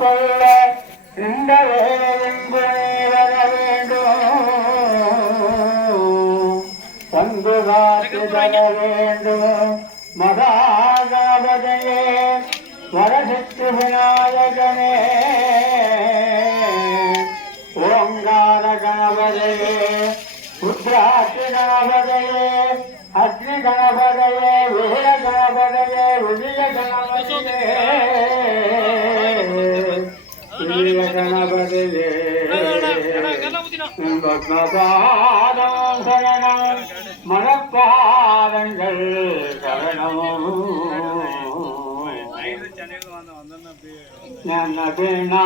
சொல்ல இந்த வேலையெங்கு வேண்டும் தந்து காத்து தர வேண்டும் மகாகணபதையே வரசித்து விநாயகனே. ஓங்கார கணபதையே ருத்ராட்சி கணபதையே அக்னி கணபதையே கணபதையே விஜய கணபதையே. பத்மபாதம் சரணம் மனப்பாதங்கள் சரணம்.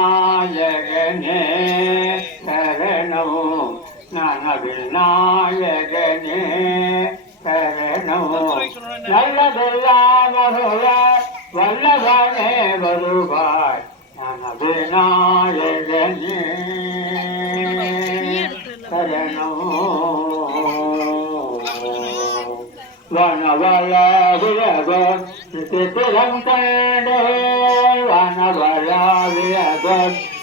நனவிநாயகனே சரணம் நனவிநாயகனே சரணம் நல்லதெல்லாம் வல்லவனே வருவாய் நனவிநாயகனே వనవలాభిరగన్ స్థితిరం కండే వనవలాభిరగన్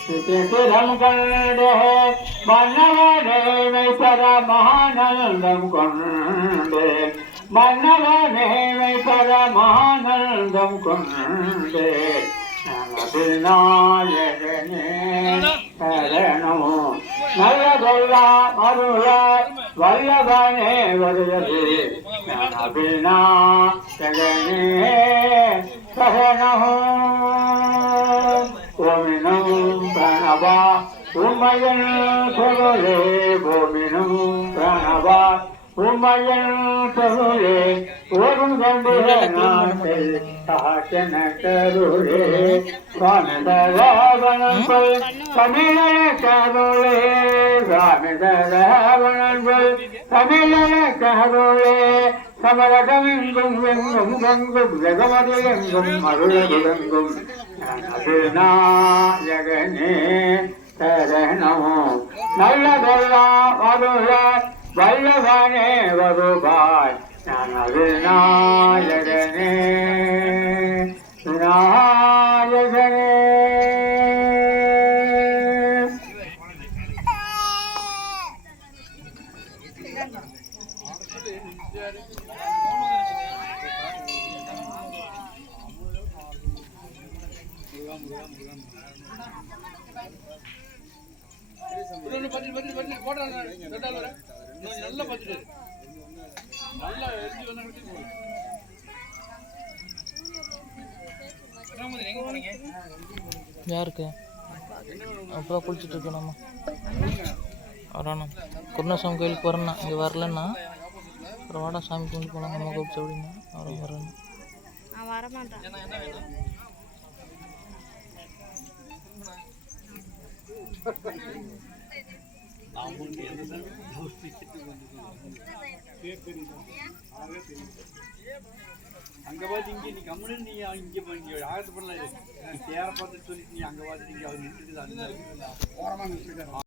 స్థితిరం కండే మన్నవనే పర మహానందం కొండే మన్నవనే పర మహానందం కొండే నలభినాయనే శరణు నల్లగొల్ల మరుల వల్లభనే వరులే வருவது அபிநாயகனே சரணம் ஓமினம் பிரணவா உமையன் பொருளே ஓமினம் பிரணவா உமையன் பொருளே ஓடும் கண்டு சாசன கருளே சுவாமிதராவணங்கள் தமிழ கருளே சுவாமிதராவணங்கள் தமிழ கருளே சமரகமெங்கும் நாயகனே சரணமோ. நல்லதெல்லாம் அருள வல்லவனே வருவாய் நமது நாயகனே நாயகனே இன்னொன்னு பத்து பத்து பத்து போட்டாங்க ரெண்டாள் வர இன்னும் நல்லா பத்துட்டு நல்லா எரிஞ்சு வந்தா விட்டு போ. எங்க போனீங்க? யாருக்கு? அப்பதான் குளிச்சுட்டு இருக்கோம் நம்ம. வரானா குருணாசாமி கோயிலுக்கு வரேன்னா இங்கே வரலன்னா அப்புறம் வாடா சாமி கும்பிட்டு போகலாம் நம்ம கூப்பிச்சு அப்படின்னா அவரை வரேன். நான் வரமாட்டேன். அங்க பார்த்து இங்கே நீ கம்முன்னு நீ இங்க போ, இங்க ஆகத்து பண்ணல நீ பேரை பார்த்து சொல்லி நீ அங்க பார்த்து நீங்க அவர் நின்றுட்டு